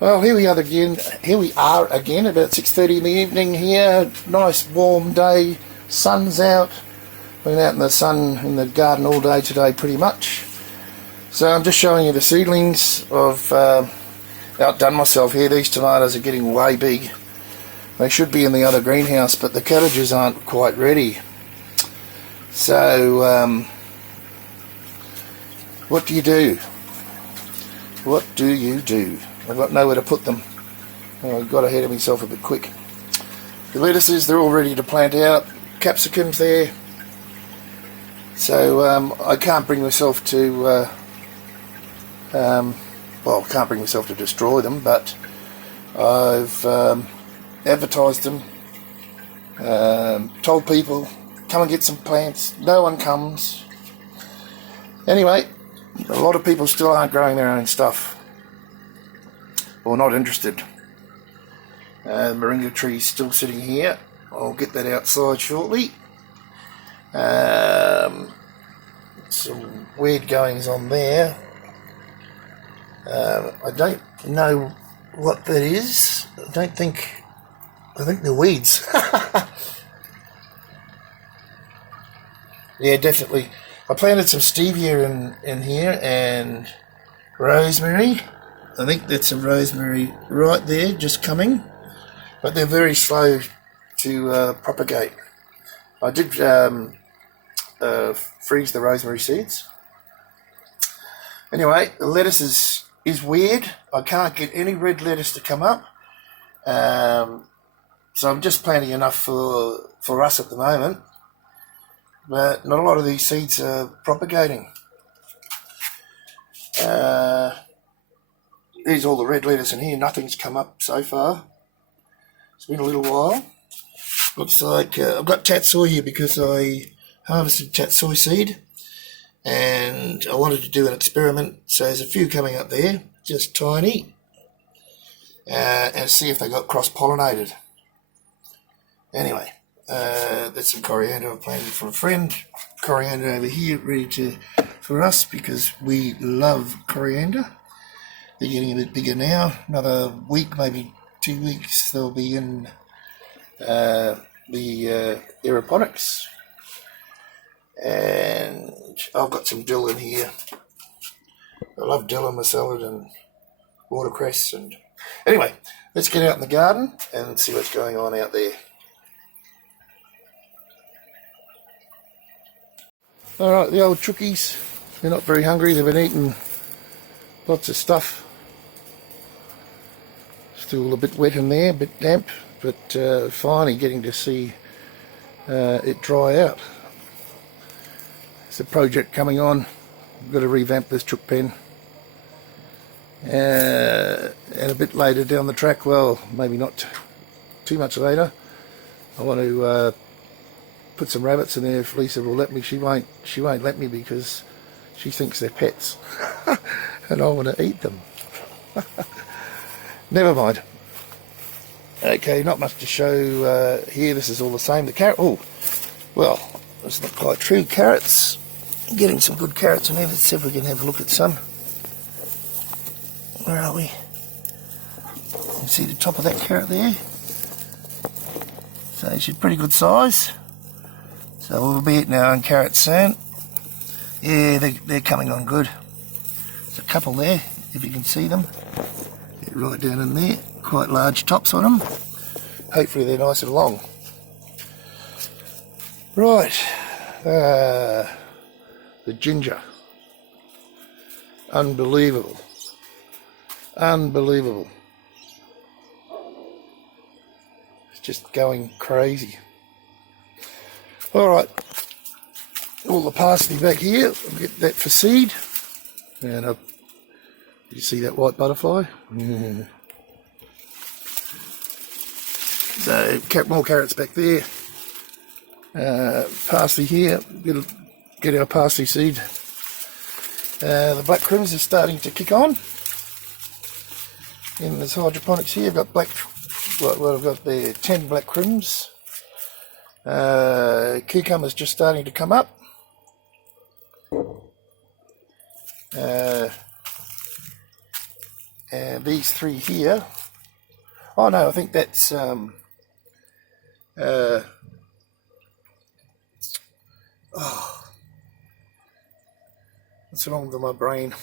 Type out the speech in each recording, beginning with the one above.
Well, here we are again. About 6:30 in the evening here. Nice warm day. Sun's out. Been out in the sun in the garden all day today, pretty much. So I'm just showing you the seedlings. I've outdone myself here. These tomatoes are getting way big. They should be in the other greenhouse, but the cabbages aren't quite ready. So what do you do? What do you do? I've got nowhere to put them. I got ahead of myself a bit quick. The lettuces, they're all ready to plant out. Capsicums there. So I can't bring myself to can't bring myself to destroy them, but I've advertised them, told people come and get some plants. No one comes. Anyway, a lot of people still aren't growing their own stuff, or not interested. Moringa tree's still sitting here. I'll get that outside shortly. Some weird goings on there. I don't know what that is. I think they're weeds. Yeah, definitely. I planted some stevia in here and rosemary. I think that's a rosemary right there, just coming. But they're very slow to propagate. I did freeze the rosemary seeds. Anyway, the lettuce is weird. I can't get any red lettuce to come up. So I'm just planting enough for us at the moment. But not a lot of these seeds are propagating. There's all the red lettuce in here. Nothing's come up so far. It's been a little while. Looks like I've got tatsoi here because I harvested tatsoi seed. And I wanted to do an experiment. So there's a few coming up there, just tiny. And see if they got cross-pollinated. Anyway. That's some coriander I planted for a friend. Coriander over here ready for us because we love coriander. They're getting a bit bigger now. Another week, maybe 2 weeks, they'll be in the Hydroponics. And I've got some dill in here. I love dill in my salad and watercress. And anyway, let's get out in the garden and see what's going on out there. Alright, the old chookies, they're not very hungry. They've been eating lots of stuff. Still a bit wet in there, a bit damp, but finally getting to see it dry out. There's a project coming on. I've got to revamp this chook pen. And a bit later down the track, well, maybe not too much later, I want to put some rabbits in there if Lisa will let me. She won't let me because she thinks they're pets and I want to eat them. Never mind. Okay, not much to show here. This is all the same. The carrot, oh well, that's not quite true. Carrots, getting some good carrots in there. Let's see if we can have a look at some. Where are we? You can see the top of that carrot there. So she's pretty good size. So we'll be eating our own carrots soon. Yeah, they're coming on good. There's a couple there, if you can see them. Get right down in there. Quite large tops on them. Hopefully they're nice and long. Right. The ginger. Unbelievable. Unbelievable. It's just going crazy. Alright, all the parsley back here, I'll get that for seed. And did you see that white butterfly? Mm. So, more carrots back there. Parsley here, get our parsley seed. The black crims are starting to kick on. In this hydroponics here, I've got I've got there 10 black crims. Cucumbers just starting to come up. And these three here, oh no, I think that's what's wrong with my brain?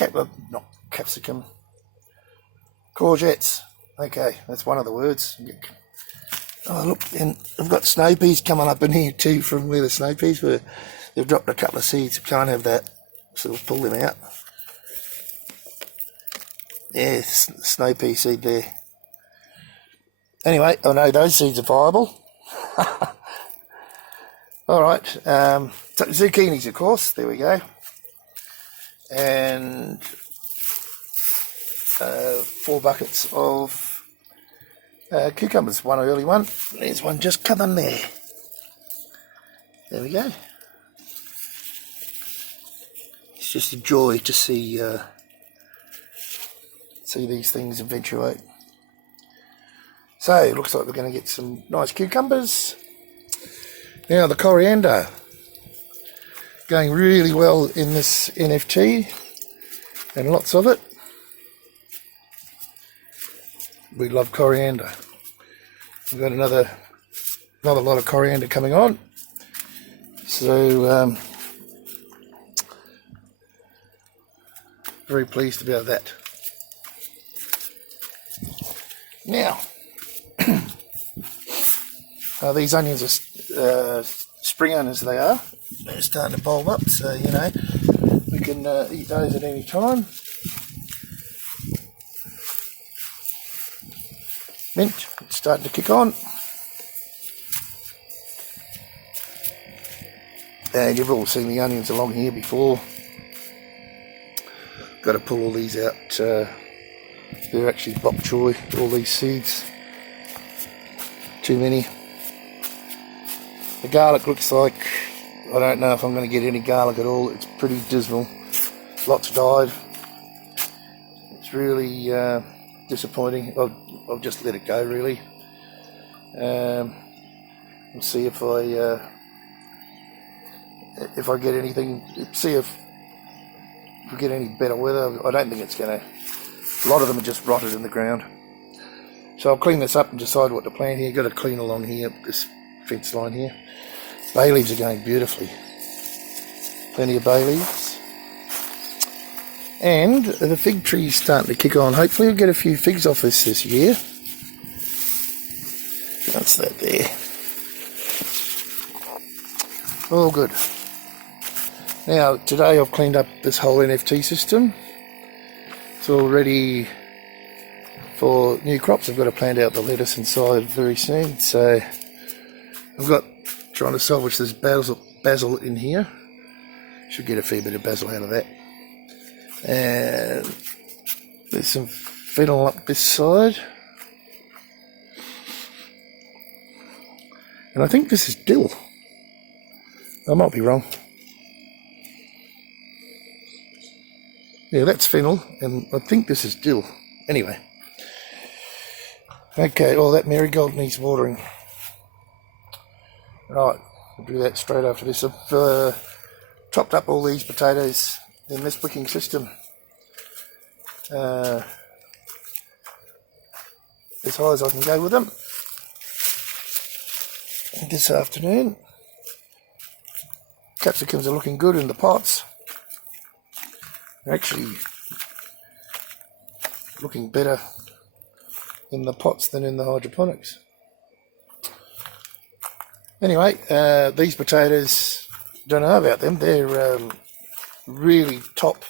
Not capsicum, courgettes. Okay, that's one of the words. Oh look, and I've got snow peas coming up in here too from where the snow peas were. They've dropped a couple of seeds. Can't have that, so we'll pull them out. Yeah, snow pea seed there. Anyway, I know those seeds are viable. Alright, zucchinis of course, there we go. And 4 buckets of cucumbers, one early one. There's one just coming there. There we go. It's just a joy to see these things eventuate. So it looks like we're going to get some nice cucumbers. Now the coriander, going really well in this NFT, and lots of it. We love coriander. We've got another lot of coriander coming on. So very pleased about that. Now, these onions are spring onions, they are. They're starting to bulb up, so you know we can eat those at any time. Mint, it's starting to kick on. And you've all seen the onions along here before. Got to pull all these out. They're actually bok choy, all these seeds. Too many. The garlic looks like, I don't know if I'm going to get any garlic at all. It's pretty dismal. Lots died. It's really disappointing. I'll just let it go really. And see if I get anything. See if we get any better weather. I don't think it's going to. A lot of them are just rotted in the ground. So I'll clean this up and decide what to plant here. Got to clean along here, this fence line here. Bay leaves are going beautifully. Plenty of bay leaves. And the fig tree's starting to kick on. Hopefully we'll get a few figs off this year. That's that there. All good. Now today I've cleaned up this whole NFT system. It's all ready for new crops. I've got to plant out the lettuce inside very soon. So I've got trying to salvage this basil in here. Should get a fair bit of basil out of that. And there's some fennel up this side. And I think this is dill. I might be wrong. Yeah, that's fennel, and I think this is dill. Anyway. Okay, well that marigold needs watering. Right, we'll do that straight after this. I've chopped up all these potatoes in this wicking system. As high as I can go with them. And this afternoon, capsicums are looking good in the pots. They're actually looking better in the pots than in the hydroponics. Anyway, these potatoes, don't know about them. They're really top,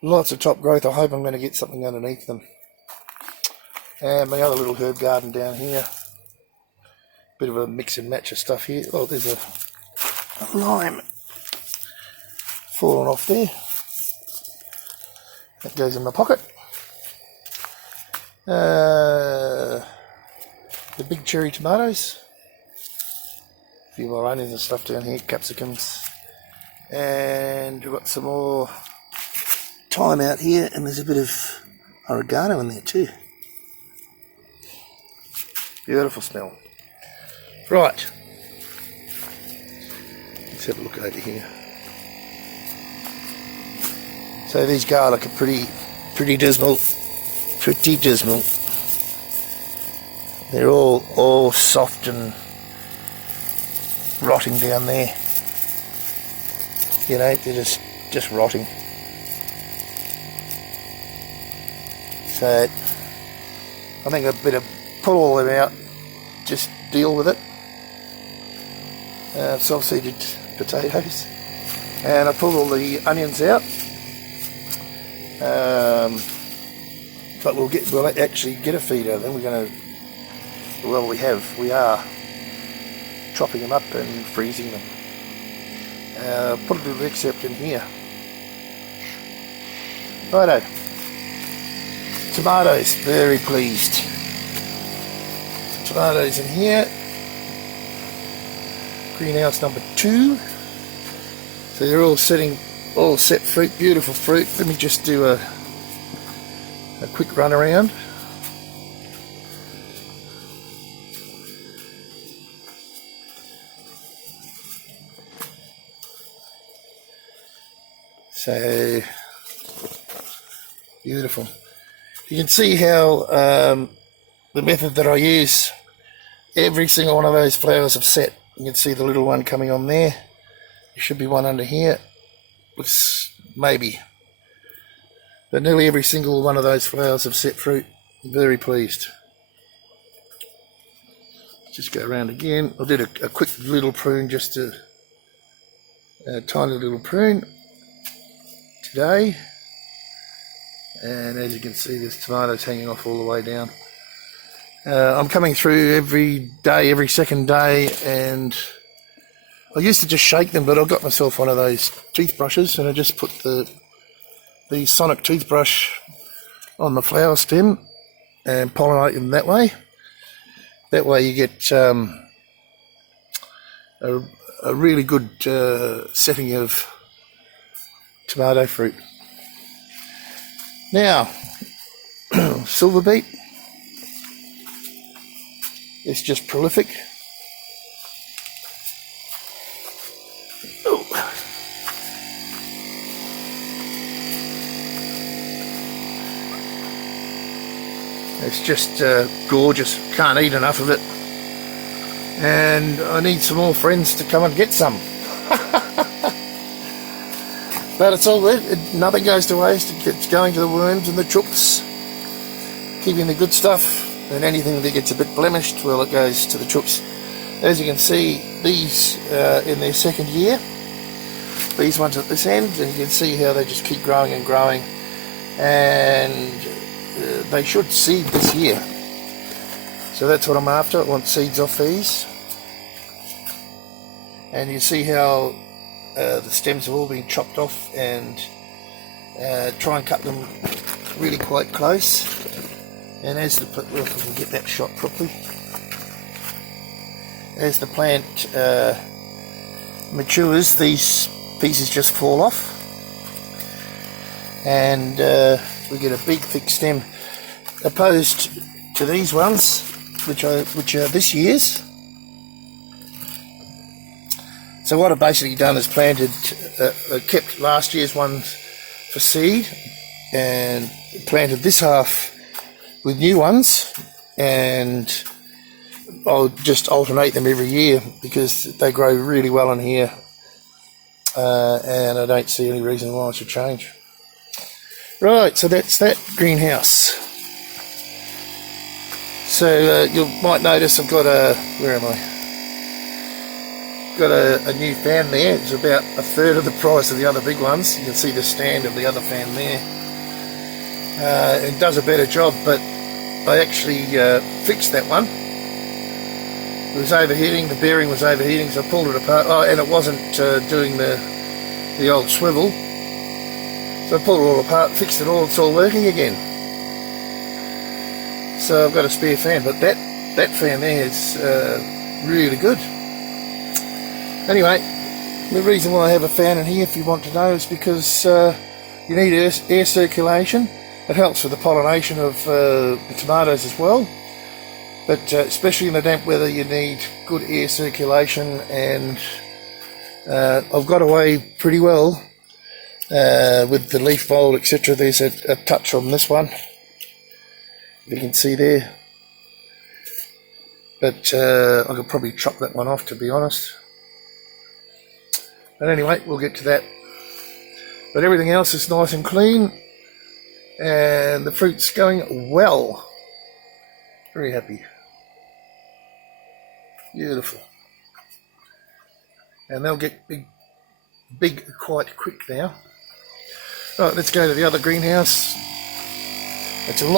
lots of top growth. I hope I'm going to get something underneath them. And my other little herb garden down here. Bit of a mix and match of stuff here. Oh, there's a lime falling off there. That goes in my pocket. The big cherry tomatoes. A few more onions and stuff down here, capsicums. And we've got some more thyme out here, and there's a bit of oregano in there too. Beautiful smell. Right. Let's have a look over here. So these garlic are pretty Pretty dismal. Pretty dismal. They're all soft and rotting down there. You know, they're just rotting. So I think I'd better pull all them out, just deal with it. Self-seeded potatoes, and I pulled all the onions out. But we'll actually get a feeder. Then we are chopping them up and freezing them. Put a little except in here. Righto. Tomatoes, very pleased. Tomatoes in here. Greenhouse number 2. So they're all set fruit, beautiful fruit. Let me just do a quick run around. So beautiful. You can see how the method that I use, every single one of those flowers have set. You can see the little one coming on there. There should be one under here. Looks maybe. But nearly every single one of those flowers have set fruit. I'm very pleased. Just go around again. I did a quick little prune, just a tiny little prune today. And as you can see, there's tomatoes hanging off all the way down. I'm coming through every day, every second day, and I used to just shake them, but I got myself one of those toothbrushes, and I just put the sonic toothbrush on the flower stem and pollinate them that way. That way you get a really good setting of tomato fruit. Now, silver beet. It's just prolific. Oh. It's just gorgeous. Can't eat enough of it. And I need some more friends to come and get some. But it's all good. Nothing goes to waste. It's going to the worms and the chooks. Keeping the good stuff. And anything that gets a bit blemished, well, it goes to the chooks. As you can see, these in their second year. These ones at this end, and you can see how they just keep growing and growing. And they should seed this year. So that's what I'm after. I want seeds off these. And you see how the stems have all been chopped off, and try and cut them really quite close. And as the well, if we can get that shot properly, as the plant matures, these pieces just fall off, and we get a big thick stem, opposed to these ones, which are this year's. So what I've basically done is planted, kept last year's ones for seed, and planted this half with new ones, and I'll just alternate them every year because they grow really well in here, and I don't see any reason why I should change. Right, so that's that greenhouse. So you might notice I've got where am I? Got a new fan there. It's about a third of the price of the other big ones. You can see the stand of the other fan there. It does a better job, but I actually fixed that one. It was overheating, the bearing was overheating, so I pulled it apart. Oh, and it wasn't doing the old swivel. So I pulled it all apart, fixed it all, it's all working again. So I've got a spare fan, but that fan there is really good. Anyway, the reason why I have a fan in here, if you want to know, is because you need air circulation. It helps with the pollination of the tomatoes as well, but especially in the damp weather you need good air circulation, and I've got away pretty well with the leaf mold, etc. There's a touch on this one, you can see there, but I could probably chop that one off, to be honest. But anyway, we'll get to that. But everything else is nice and clean, and the fruit's going well. Very happy. Beautiful. And they'll get big quite quick now. Right, let's go to the other greenhouse. It's a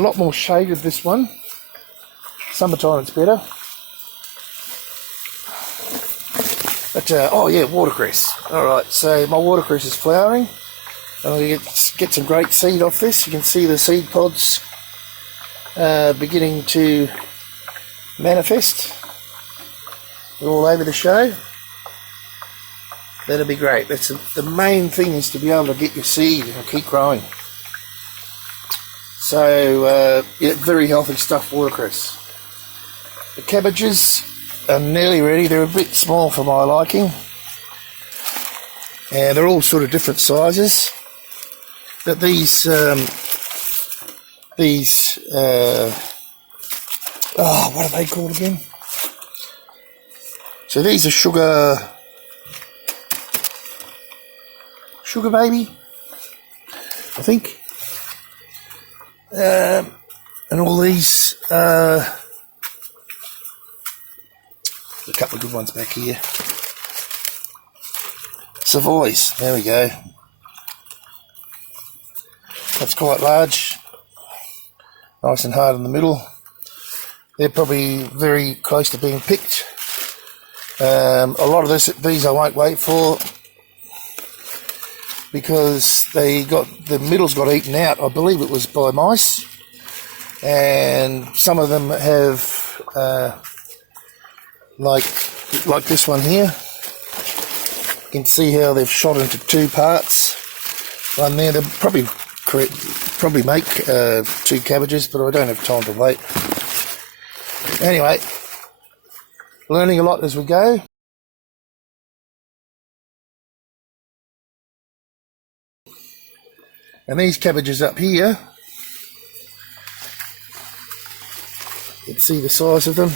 lot more shaded, this one. Summertime it's better. But oh yeah, watercress. All right, so my watercress is flowering. I'm going to get some great seed off this. You can see the seed pods beginning to manifest. They're all over the show. That'll be great. That's the main thing, is to be able to get your seed and keep growing. So yeah, very healthy stuff, watercress. The cabbages are nearly ready. They're a bit small for my liking, and they're all sort of different sizes. But these oh, what are they called again? So these are sugar baby, I think. And all these, a couple of good ones back here. Savoys, there we go. That's quite large, nice and hard in the middle. They're probably very close to being picked. A lot of these I won't wait for, because the middles got eaten out. I believe it was by mice, and some of them have like this one here. You can see how they've shot into two parts. One there, they'll probably make 2 cabbages, but I don't have time to wait. Anyway, learning a lot as we go. And these cabbages up here, you can see the size of them.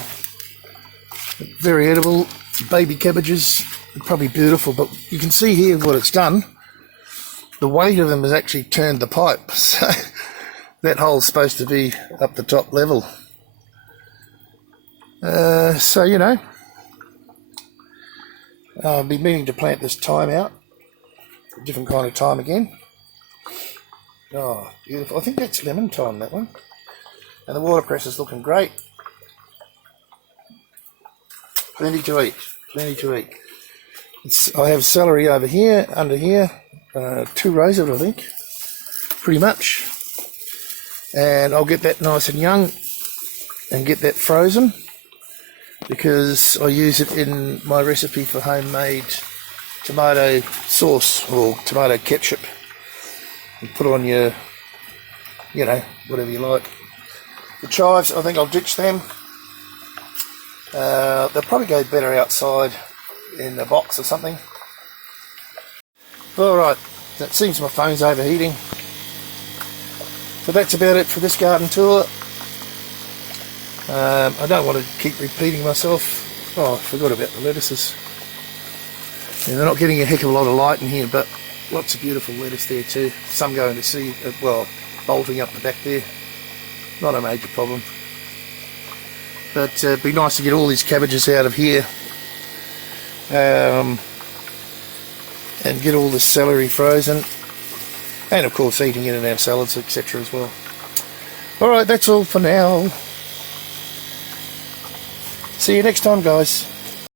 Very edible, baby cabbages, probably beautiful, but you can see here what it's done. The weight of them has actually turned the pipe, so that hole's supposed to be up the top level. So, you know, I'll be meaning to plant this thyme out, a different kind of thyme again. Oh, beautiful. I think that's lemon thyme, that one. And the watercress is looking great. Plenty to eat, plenty to eat. I have celery over here, under here, 2 rows of it, I think, pretty much. And I'll get that nice and young and get that frozen, because I use it in my recipe for homemade tomato sauce or tomato ketchup. And put on your, you know, whatever you like. The chives, I think I'll ditch them. They'll probably go better outside in a box or something. Alright, it seems my phone's overheating. So that's about it for this garden tour. I don't want to keep repeating myself. Oh, I forgot about the lettuces. Yeah, they're not getting a heck of a lot of light in here, but lots of beautiful lettuce there too. Some going to seed, well, bolting up the back there. Not a major problem. But it'd be nice to get all these cabbages out of here. And get all the celery frozen. And of course eating it in our salads, etc. as well. Alright, that's all for now. See you next time, guys.